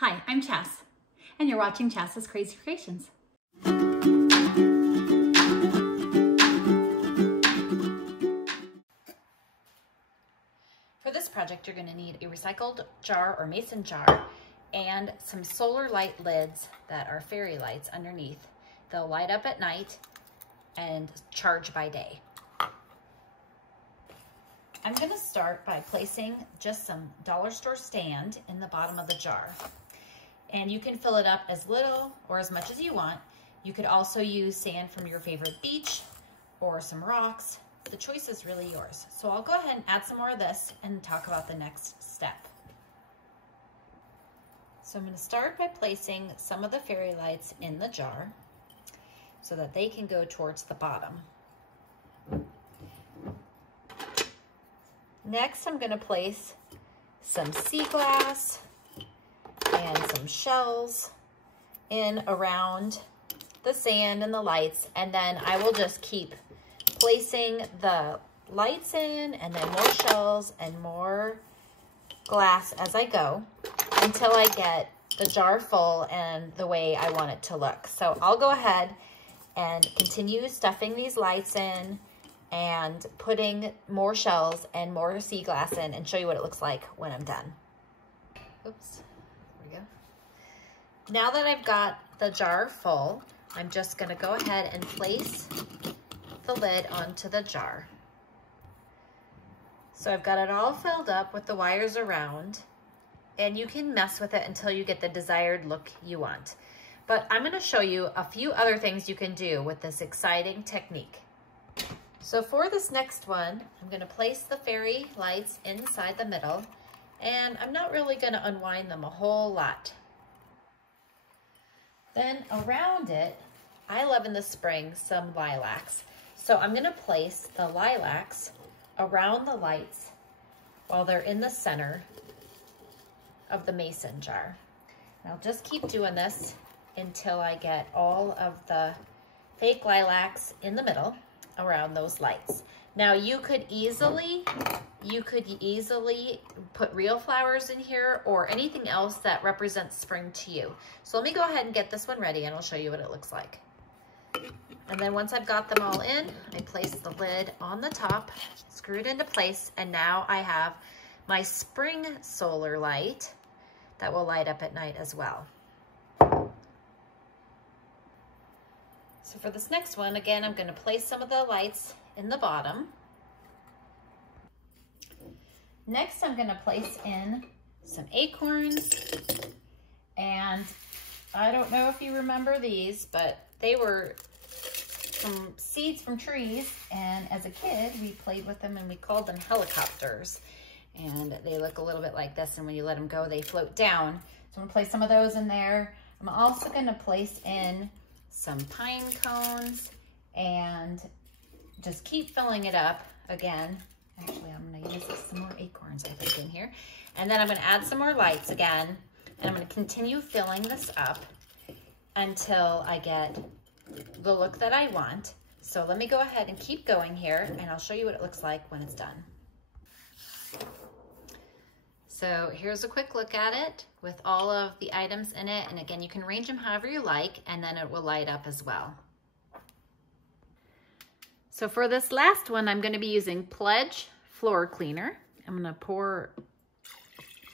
Hi, I'm Chas, and you're watching Chas's Crazy Creations. For this project, you're going to need a recycled jar or mason jar and some solar light lids that are fairy lights underneath. They'll light up at night and charge by day. I'm going to start by placing just some dollar store sand in the bottom of the jar. And you can fill it up as little or as much as you want. You could also use sand from your favorite beach or some rocks. The choice is really yours. So I'll go ahead and add some more of this and talk about the next step. So I'm going to start by placing some of the fairy lights in the jar so that they can go towards the bottom. Next, I'm going to place some sea glass and some shells in around the sand and the lights, and then I will just keep placing the lights in and then more shells and more glass as I go until I get the jar full and the way I want it to look. So I'll go ahead and continue stuffing these lights in and putting more shells and more sea glass in and show you what it looks like when I'm done. Oops, there we go. Now that I've got the jar full, I'm just gonna go ahead and place the lid onto the jar. So I've got it all filled up with the wires around, and you can mess with it until you get the desired look you want. But I'm gonna show you a few other things you can do with this exciting technique. So for this next one, I'm gonna place the fairy lights inside the middle, and I'm not really gonna unwind them a whole lot. Then around it, I love in the spring some lilacs. So I'm gonna place the lilacs around the lights while they're in the center of the mason jar. And I'll just keep doing this until I get all of the fake lilacs in the middle around those lights. Now you could easily put real flowers in here or anything else that represents spring to you. So let me go ahead and get this one ready and I'll show you what it looks like. And then once I've got them all in, I place the lid on the top, screw it into place, and now I have my spring solar light that will light up at night as well. So for this next one, again, I'm going to place some of the lights in the bottom. Next, I'm going to place in some acorns, and I don't know if you remember these, but they were from seeds from trees, and as a kid, we played with them and we called them helicopters, and they look a little bit like this, and when you let them go, they float down. So I'm going to place some of those in there. I'm also going to place in some pine cones and just keep filling it up again. Actually, I'm going to use some more acorns, I think, in here. And then I'm going to add some more lights again, and I'm going to continue filling this up until I get the look that I want. So let me go ahead and keep going here, and I'll show you what it looks like when it's done. So here's a quick look at it with all of the items in it. And again, you can arrange them however you like, and then it will light up as well. So for this last one, I'm going to be using Pledge floor cleaner. I'm going to pour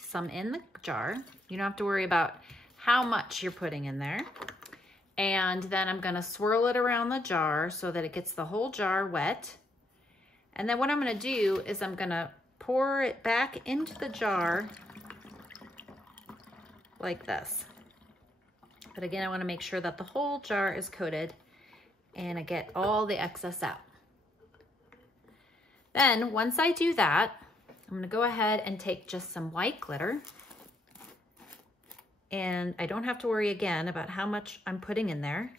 some in the jar. You don't have to worry about how much you're putting in there. And then I'm going to swirl it around the jar so that it gets the whole jar wet. And then what I'm going to do is I'm going to pour it back into the jar like this. But again, I want to make sure that the whole jar is coated and I get all the excess out. Then once I do that, I'm going to go ahead and take just some white glitter. And I don't have to worry again about how much I'm putting in there.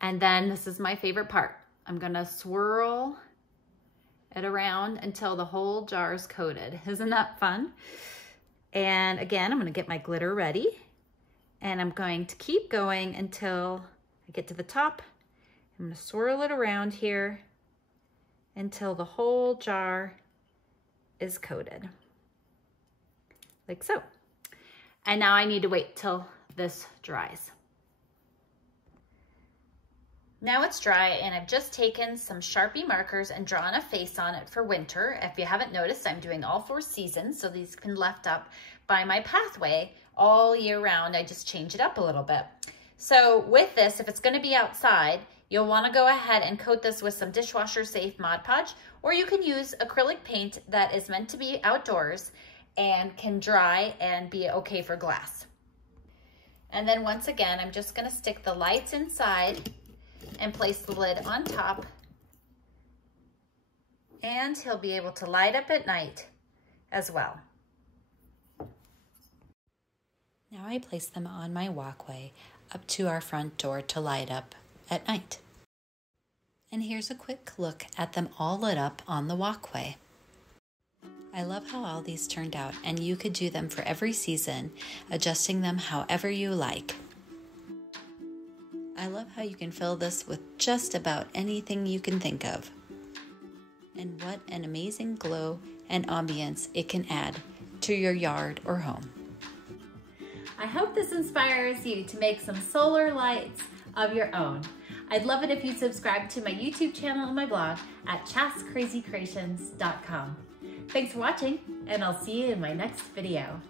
And then this is my favorite part. I'm going to swirl it around until the whole jar is coated. Isn't that fun? And again, I'm going to get my glitter ready, and I'm going to keep going until I get to the top. I'm going to swirl it around here until the whole jar is coated, like so. And now I need to wait till this dries. Now it's dry, and I've just taken some Sharpie markers and drawn a face on it for winter. If you haven't noticed, I'm doing all 4 seasons, so these can be left up by my pathway all year round. I just change it up a little bit. So with this, if it's gonna be outside, you'll wanna go ahead and coat this with some dishwasher safe Mod Podge, or you can use acrylic paint that is meant to be outdoors and can dry and be okay for glass. And then once again, I'm just gonna stick the lights inside and place the lid on top, and he'll be able to light up at night as well. Now I place them on my walkway up to our front door to light up at night. And here's a quick look at them all lit up on the walkway. I love how all these turned out, and you could do them for every season, adjusting them however you like. I love how you can fill this with just about anything you can think of. And what an amazing glow and ambience it can add to your yard or home. I hope this inspires you to make some solar lights of your own. I'd love it if you subscribe to my YouTube channel and my blog at chascrazycreations.com. Thanks for watching, and I'll see you in my next video.